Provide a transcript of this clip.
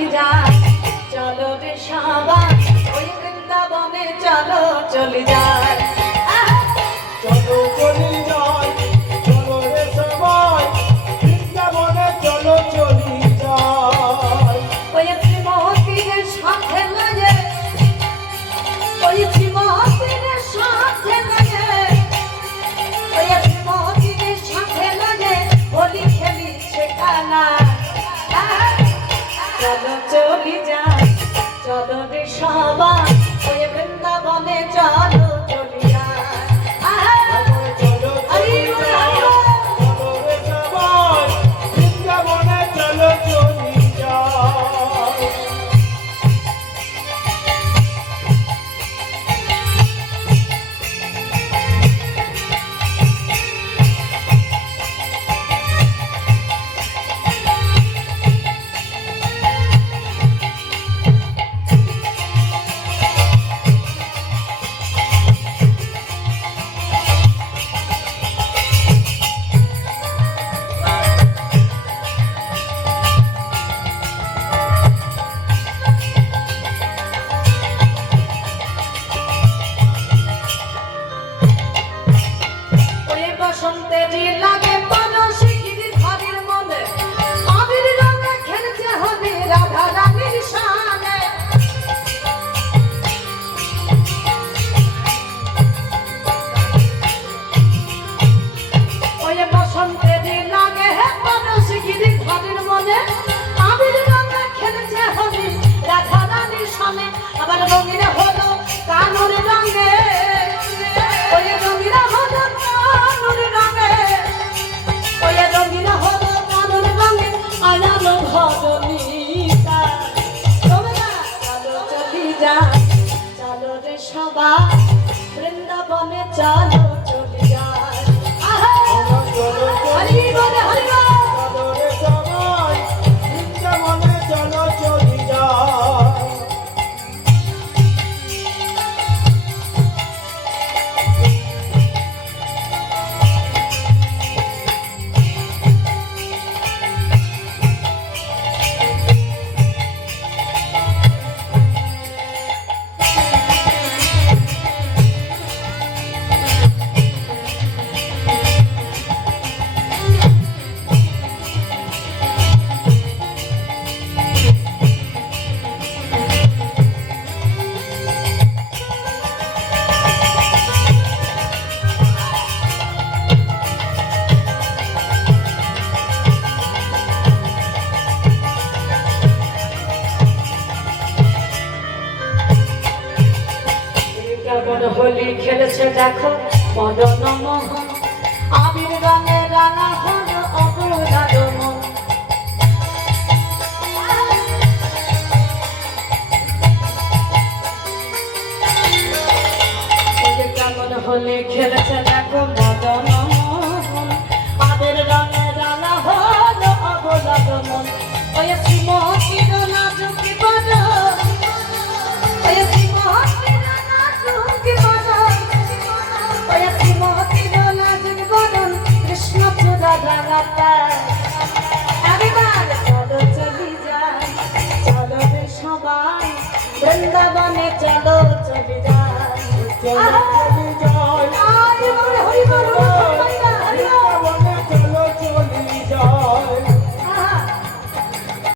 চলি যায়, চলো রে সবাই ওই বৃন্দাবনে চলো চলি যায়, চলো চলি যাই, চলো রে সবাই বৃন্দাবনে চলো চলি যাই। ওই শ্রীমতীর সাথে লাগে, ওই শ্রীমতীর সাথে লাগে, ওই শ্রীমতীর সাথে লাগে হোলি খেলি সেখানা, চলো চলি যাই, চলো রে সবাই ওই বৃন্দাবনে চলো চলি যায়। চলো চলি যাই, চলো রে সবাই বৃন্দাবনে চলো চলি যাই। বসন্তেরই লাগে মানসিক ঘরের মনে, আবির রঙে খেলছে হবে রাধা রানীর শানে, ওই বসন্তেরই লাগে মানসিক ঘরের মনে, আবির রঙে খেলছে হবে রাধা রানীর শানে, আবার রঙিন হলো কানুর রঙে, ওই রঙিন হলো কানুর রঙে, ওই রঙিন হলো কানুর রঙে আয়ালো ভজনিতা, তোমরা চলো চলি যাই, চলো রে সবাই বৃন্দাবনে চলো চলি যাই, হরি বল হরি বল। চলো রে সবাই বৃন্দাবনে চলো চলি যাই। কেমন হোলি খেলেছে দেখো মদন মোহন, আবির রঙে রাঙা হলো অবলাদ মন, কেমন হোলি খেলেছে দেখো মদন মোহন, আবির রঙে রাঙা হলো অবলাদ মন, ওই শ্রীমতীর নাচুকি বদন, ওই শ্রীমতীর নাচুকি বদন, ওই শ্রীমতীর নাচুকি বদন, কৃষ্ণ চূড়া রাঙাতা, এবার চলো চলি যাই, চলো রে সবাই বৃন্দাবনে চলো চলি যাই।